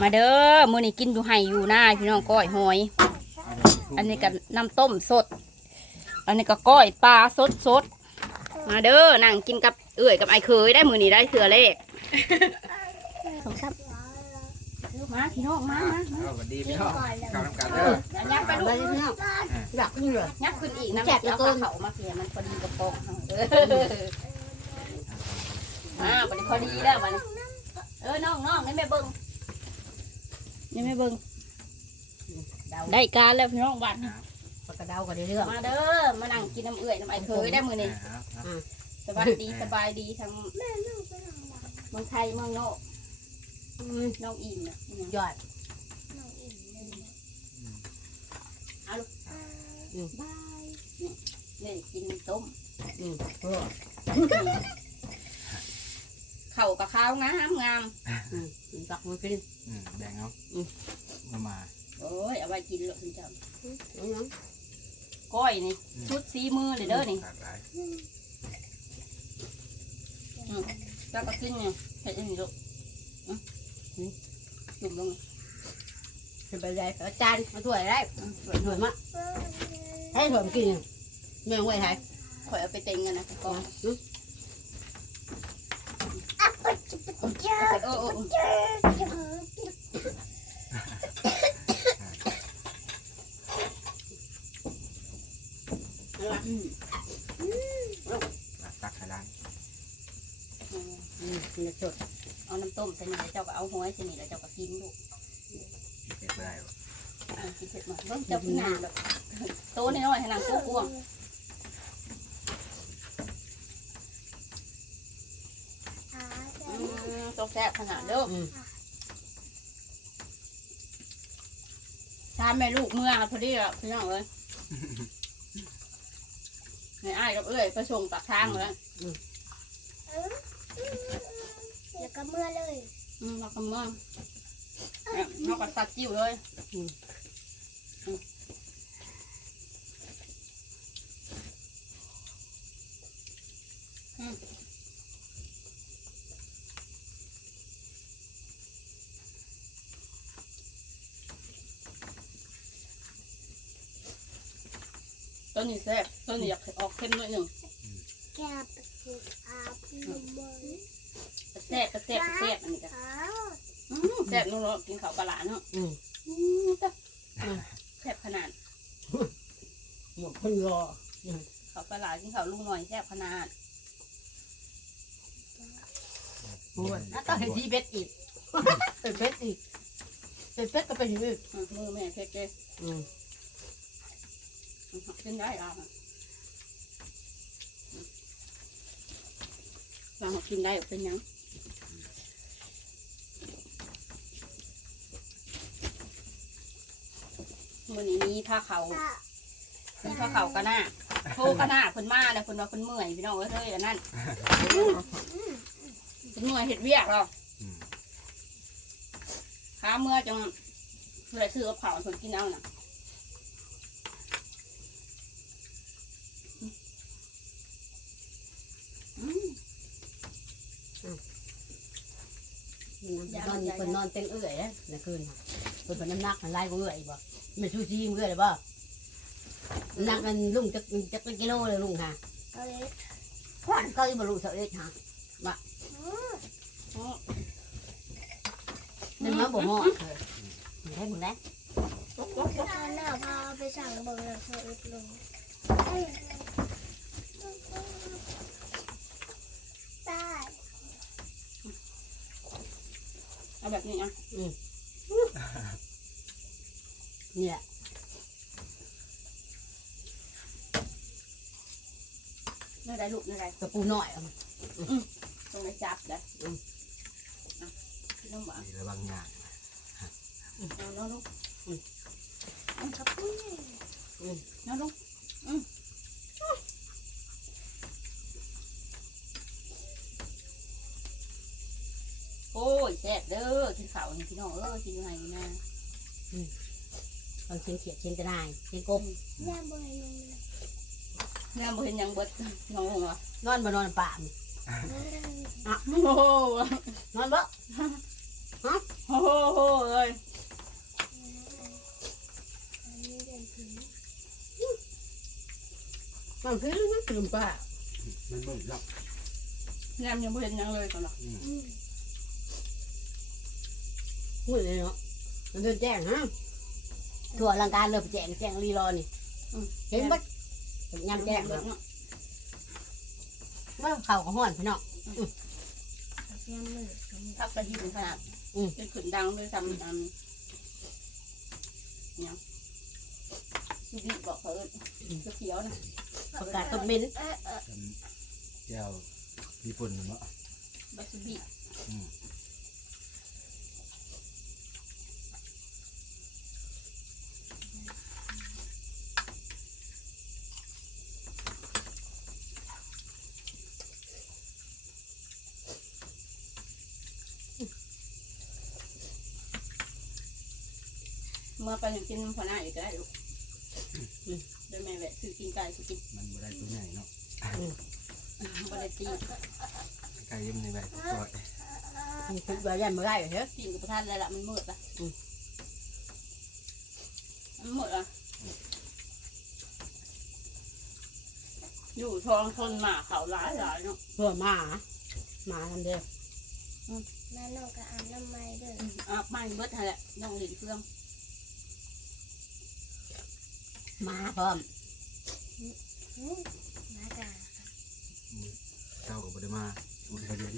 มาเด้อมื้อนี้กินอยู่ไห้อยู่หน้าพี่น้องก้อยหอย อันนี้ก็น้ำต้มสด อันนี้ก็ก้อยปลาสดสดมาเด้อนั่งกินกับเอื่อยกับไอ้เคยได้มื้อนี้ได้เถื่อเลขสองครับมาพี่น้องมามามาสวัสดีพี่น้องกำลังกันเด้ออันยักไปลูกอยากขึ้นเลยยักขึ้นอีกนะแจกเอาเหลือเกินเขามาเพียมันพอดีกับปองเฮาเอออ่าบัดนี้พอดีแล้วบัดนี้เออน้องน้องนี่แม่เบิ่ง นี่แม่เบิ่งได้การแล้วพี่น้องบัดนี้ปากกระเดาก็ได้เรื่องมาเด้อมานั่งกินน้ำเอื่อยน้ำไอเคยได้มือนี่สบายดีสบายดีทั้งเมืองไทยเมืองนอกน้องอินน่ะยอดบายนี่กินต้มอืม เออเข่ากับข้าวงามงามอืมปักมือกินอืมแบ่งเอาอืมมามาโอ้ยเอาไว้กินเลยคุณเจ้าอืมก้อยนี่ชุดสีมือเลยเด้อนี่หลากหลายแล้วก็กินเนี่ยเห็ดอันนี้ลูกอื้อนี่จุ่มลงเป็นไปได้อาจารย์มาถ้วยได้อื้อถ้วยมาให้ถ้วยมากินเมืองไว้ไทยข่อยเอาไปเต็งกันนะกอง อืม เออเออเออ อืม หลัก ตักไข่ล้างอืมอืมมันจะสดเอาน้ำต้มใส่นี่แล้วเจ้าก็เอาห้อยใส่นี่แล้วเจ้าก็กินลูกเก็บไปได้บ่อ่ากินเสร็จมาเบิ่งเจ้ากินน้ำแบบโตน้อยๆให้นางกู้กวงอืม ต้องแซ่บขนาดเด้ออืมสามแม่ลูกเมื่อพอดีอะพี่น้องเอ้ยในอ้ายกับเอ้ยไปส่งปากทางเลยแล้วก็เมื่อเลยอืมเราก็เมื่อเนี่ยเราก็สักจิ้วเลยอืม อืม ต้นนี้แซ่บต้นนี้อยากให้ออกเข้มหน่อยหนึ่งแก้ปฏิอาบน้ำมันแซ่บก็แซ่บก็แซ่บอันนี้ก็ขาวอืมแซ่บนุ่นๆกินข้าวปลาหลาเนาะอืมอืมจ้ะแซ่บขนาดหมดคนรอข้าวปลาหลากินข้าวลุงหน่อยแซ่บขนาดโอ้ยแล้วต้องเห็นที่เบ็ดอีกเป็นเบ็ดอีกเป็นเบ็ดก็เป็นอย่างนี้อืมมือแม่เพชรเลยอืม กินได้อะบางกินได้เป็นหยังวันนี้มีผ้าเขาวมีผ้าเขาวกระหน้าโทกระหน้าเพิ่นมาแล้วเพิ่นว่าเพิ่นเมื่อยพี่น้องเอ้ยเฮ้ยอันนั้นเพิ่นเมื่อยเห็ดเวียกหรออืมข้าเมื่อจังเพื่อซื้อกับข้าวให้เพิ่นกินเอาน่ะ นอนคนนอนเต็งเอื้อยนะในคืนค่ะคนเป็นน้ำหนักมันไล่กูเอื้อยบ่ไม่ชูชีมึงเอื้อยเลยบ่น้ำหนักมันลุงจะจะเป็นกิโลเลยลุงค่ะเอ้ยขวานก็ยังบรรลุเสด็จค่ะอ๋อนึกมาบ่เหมาะมึงได้มึงได้ตอนหน้าพาไปสั่งเบอร์แล้วเสร็จลงได้ เอาแบบนี้อะเนี่ยนี่ได้ลูกนี่ได้กระปูหน่อยตรงไหนจับได้อะน้องหวานมีอะไรบางอย่างเอาน้องลูกกับปุ้ยน้องลูกอืม โอ้ยแซ่บเด้อกินเสาวนี่พี่น้องเอ้นอยู่ไหนนะเอาเชียนเขียดเชียนกระไดเชียนกบย่ามบ่เห็นยังเง่ามบ่เห็นยังบดน้องว่านอนบ่นอนป่ามอะโอ้นอนบ่ฮะโอ้โหเลยมันซื้อมันตื่นป่ะมันบ่หลับย่ามยังบ่เห็นยังเลยตอนหลั กอืมอืมมืดเลยเนาะมันเดินแจ้งฮะทั่วอลังการเลยไปแจ้งแจ้งรีรอนี่เห็นบัดยามแจ้งเบิเนาะดเนาะว่าเข่าก็ห้อนพี่น้องเอาเสียงมือสมทักกระดิ่งขนาดอืมเป็นขืนดังเลยทำทำเนี่ยชีวิตบอกเขาเลยเขียวๆนะประกาศต้นเม้นเออเออจำแก้วญี่ปุ่นเนาะบัสบิ เมื่อไปยังกินพอหน้าอีกก็ได้ลูกเดี๋ยวแม่แวะซื้อกินไก่ซื้อกินมันบ่ได้ตัวใหญ่เนาะบริตีไก่ยิ้มในแบบซอยมันคิดว่ายันมาได้เหรอกินกับประทานอะไรละมันมืดละอืมมันมืดอะอยู่ทองคนหมาเขาหลายหลายเนาะเพื่อมามาทำเดียวแม่น้องก็อาบน้ำไม่เด้ออืมอะไม่เบิดหั่นแหละน้องหลินเครื่อง มาพร้อมอืมมากะมือเจ้าก็บ่ได้มาอุ่นกระเย็น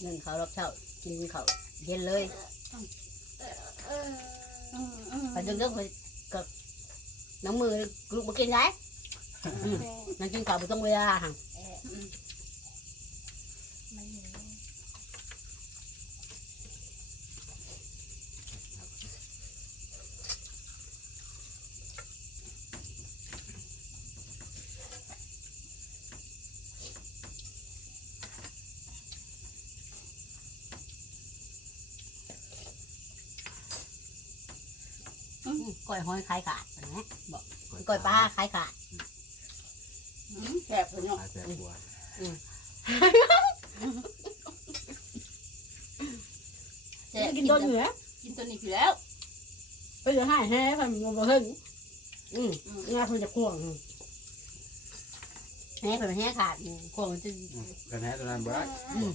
หนึ่งเขาวรอบเช้ากินเขาวเย็นเลยเอออืมอืมไปดึงเรื่องไปกับน้องมือลูกมากินได้แม่นั่งกินข้าวไม่ต้องเวลาห่าง เออ อืม มันหิว ก้อยห้อยคล้ายขาดนะบอกก้อยปลาคล้ายขาดอืมแสบเลยเนาะปลาแปดบัวแสบกิกินนต้ตันวเหนือกินตัวนี้พี่แล้วไปจะให้แฮ่ค่ะมันมาเพิ่งอืมอืมงาคนจะข่วงแฮ่เป็นแฮ่ขาดข่วงจะอืมกันแท้ตัวนั้นบ่ได้อืม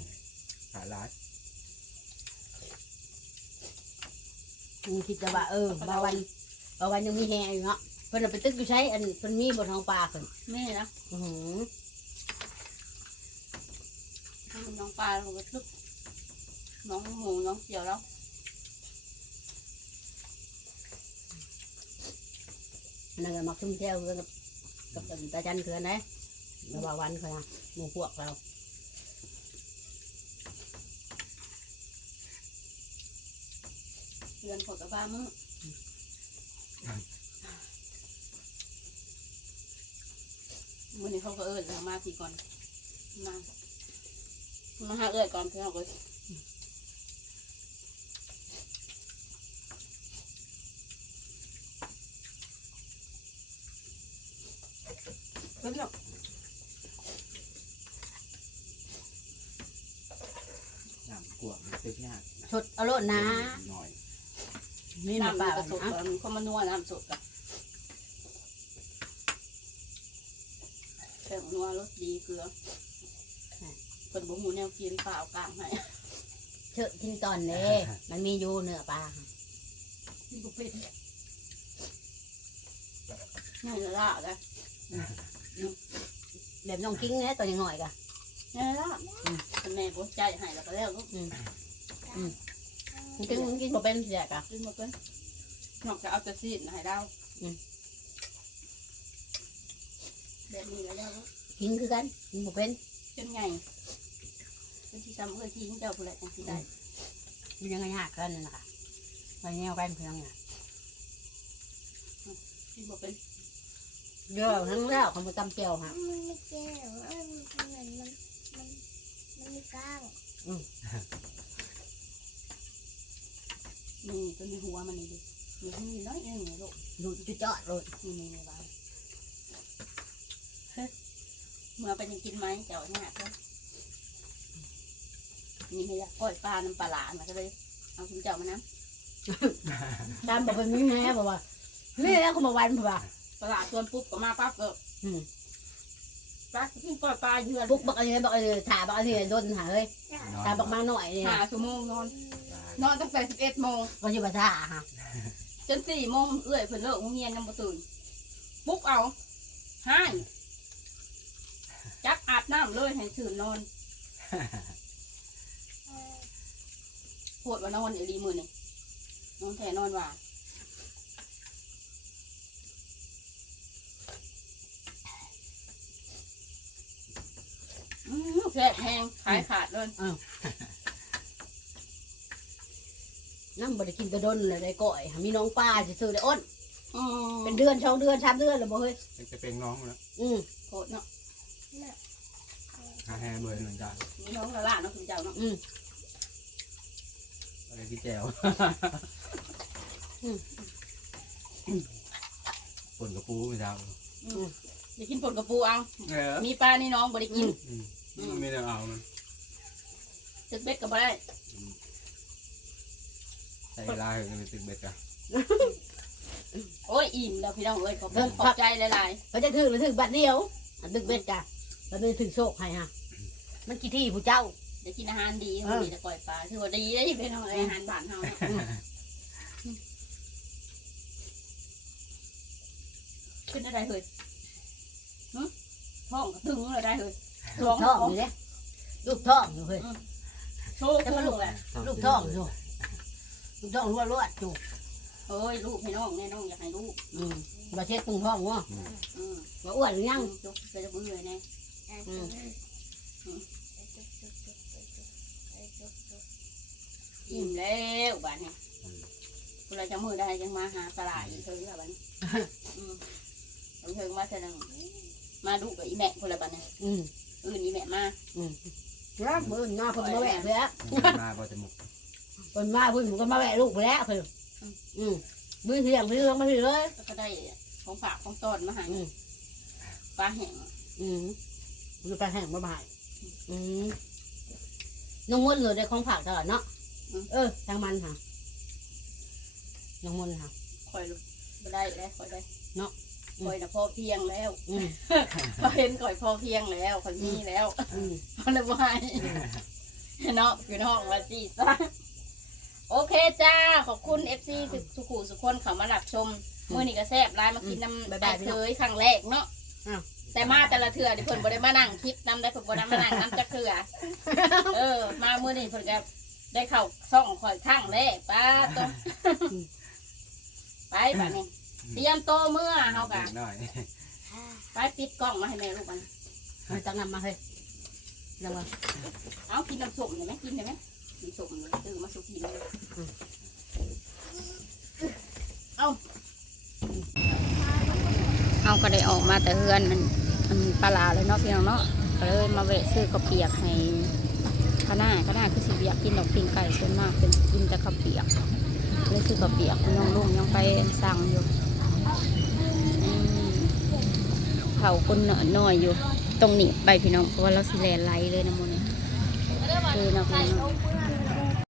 ขาหลาย คิดแต่ว่าเออบางวันบางวันยังมีแฮ่อยู่เนาะเพิ่นเอาไปตึกอยู่ใช้อันเพิ่นมีบนท้องปลาเพิ่นแม่นะอือหือถ้ามันน้องปลาเราก็ทึกน้องหมูน้องเขียวแล้วนั่นก็มักชุ่มแก้วเพื่อนกับกับตาจันเพื่อนนะแล้วบางวันเขานะหมู่พวกเรา ดือนพอกับบ้ามึงวันนี้เขาก็เอิญเรามาทีก่อน มา มาหาเอิญก่อนเพื่อนเราก็เพิ่นเนาะน้ำกวางมันตึกยากชดเอาโลดนะหน่อย นี่มาน้ำป่ามันกระสดอะก่อนเขามานัวน้ำสดกันแป้งนัวรสดีเกลือเป็นบุหูแนวกินเปล่ากลางให้เชิดกินตอนนี้มันมีอยู่เนื้อปลากินบุเป็นนี่ละละกันแบบน้องกิ้งเนี่ยตัวยังหน่อยกะนี่ละละแต่แม่ก็ใจให้แล้วก็แล้วลูก มันกิ้งมันกิ้งบ่เป็นเสียกะกินหมดเลยนอกจากเอาแต่ซีดให้ดาวอืมแบบนี้แล้วแล้วลูกกิ้งคือกันกิ้งบ่เป็นเป็นไงเป็นที่ซ้ำเพื่อที่เจ้าผู้ใดจังที่ได้มันยังไงยากกันนั่นนะคะไปแนวกันเพียงน่ะกินบ่เป็นเยอะทั้งแล้วเขามาตำเจียวฮะมันไม่แก้วเอ้ยมันขนาดมันมันมันไม่กล้าง นี่ตัวนี้หัวมันนี่ดิมีที่นี่น้อยเองลูกดูจุดจอดเลยนี่นี่นี่บ้างเมื่อไปยังกินไหมเจ้าเนี่ยครับนี่ไม่อยากก้อยปลาน้ำปลาหลานะก็เลยเอาคุณเจ้ามาน้ตามบอกเป็นมีแม่บอกว่านี่แล้วเขามาวันบอกว่าำตลาดชวนปุ๊บก็มาปั๊บเอออืมปั๊บกินปล่อยปลาเยือนปุ๊กบักอะไรบักอะไรถ่าบักอะไรโดนหาเฮ้ยนอนถ่าบักมาหน่อยเนี่ยห้าชั่วโมงนอน นอนตั้งแต่สิบเอ็ดโมงก็จะมาถ่าฮะจนสี่โมงเอื้อยเพิ่นเลิกโรงเรียนยังบ่ตื่นปลุ๊บเอาให้จับอาบน้ำเลยให้ตื่นนอนปวดว่านอนอีหลีมือนี่นอนแท้นอนว่าอืมแซ่บแห้งขายขาดเลย น้ำบริกินตะดนเลยได้ก่อยมีน้องป้าจะซื้อได้อ้นอืมเป็นเดือนสองเดือนสามเดือนแล้วบ่เฮ้ยจะเป็นน้องแล้วอืมโคตรเนาะหาแฮเบอร์หนึ่งจานมีน้องละล่าเนาะคุณเจ้าเนาะอืมอะไรที่แจวปนกระปูไม่เจ้าจะกินผลกระปูเอาเออมีปลานี่น้องบ่ได้กินไม่ได้เอามันตึกเบ็ดก็บ่ได้ ใส่ลายถึงไปตึกเบ็ดกันโอ้ยอิ่มแล้วพี่น้องเอ้ยขอบคุณขอบใจหลายเขาจะถึงหรือถึงบัดเดียวอันดึกเบ็ดจ้ะแล้วไม่ถึงโชคให้ฮะมันกี่ที่ผู้เจ้าๆจะกินอาหารดีเออมีแต่ปล่อยปลาถือว่าดีได้อพี่น้องเอ้ยอาหารบ้านเฮาเนาะขึ้นได้เฮ้ยหึท้องก็ตึงเลยได้เฮ้ยลูกท้องอยู่เนี่ยลูกท้องอยู่เฮ้ยโชว์ขึ้นลูกแหละ ลูกท้องอยู่ ลูกท้องรัวรัวๆจูเอ้ยลูกพี่น้องแน่น้องอยากให้ลูกอืมบาเช็ดปรุงท้องวะอืมว่าอ้วนหรือยังจุกไปจะบื้อเลยแน่อิ่มแล้วบ้านนี้คุณเราจะมือได้ยังมาหาตลาดอีกเถิงแล้วบ้านนี้อืมเอาเถิงมาเถอะนังมาดูกับอีแม่คนละบ้านนี้อืมอื่นอีแม่มารับมือหน้าเพิ่นมาแหวะไปแล้วมาพอจมูก เพิ่นมาเพิ่นก็มาแหวะลูกไปแล้วเพิ่นอืมมือเสียงพี่เรื่องมาสิเลย แล้วก็ได้ของฝากของต้นมาใหาอืม ปลาแห้งอืมมันไปแห้งมาบ่ายอืมน้องมนต์เลยได้ของผักตลอดเนาะเออทางมันค่ะน้องมนต์ค่ะ คอยบ่ได้แล้วคอยได้เนาะคอยนะพอเพียงแล้วอืมคอยเห็นคอยพอเพียงแล้วคอยมีแล้วอืมพอเลยบ่ให้เนาะพี่น้องว่าสิซะ โอเคจ้า ขอบคุณ FC สุขุสุขคนเขามารับชมมื้อนี้ก็แซ่บร้ายมากินน้ำใบเคยครั้งแรกเนาะแต่มาแต่ละเถื่อเดี๋ยวเพิ่นบ่ได้มานั่งคลิปนำได้เพิ่นบ่ได้มานั่งน้ำจักเถื่อเออ มามื้อนี้เพิ่นก็ได้เข้าซ่องข่อยข้างแรกป้าตัวไปบัดนี้เตรียมโตวเมื่อเฮาก็หน่อยไปปิดกล้องมาให้แม่ลูกมันให้ตั้งนำมาเฮ้ยยังไงเอากินน้ำส้มได้ไหมกินได้ไหม น้ำส้มเลยตื่นมาสุกินเลยเอาเอาก็ได้ออกมาแต่เฮือนมันมันปลาเลยเนาะพี่น้องเนาะก็เลยมาแวะซื้อข้าวเปียกให้ข้าหน้าข้าหน้าคือสิอยากกินดอกปิงไก่ส่วนมากเป็นกินแต่ข้าวเปียกเลยซื้อข้าวเปียกน้องลุงยังไปสั่งอยู่เผาคนหน่อยหน่อยอยู่ตรงนี้ไปพี่น้องเพราะว่าเราสิแลนไลเลยนะโมเนี่ยคือเนาะพี่น้อง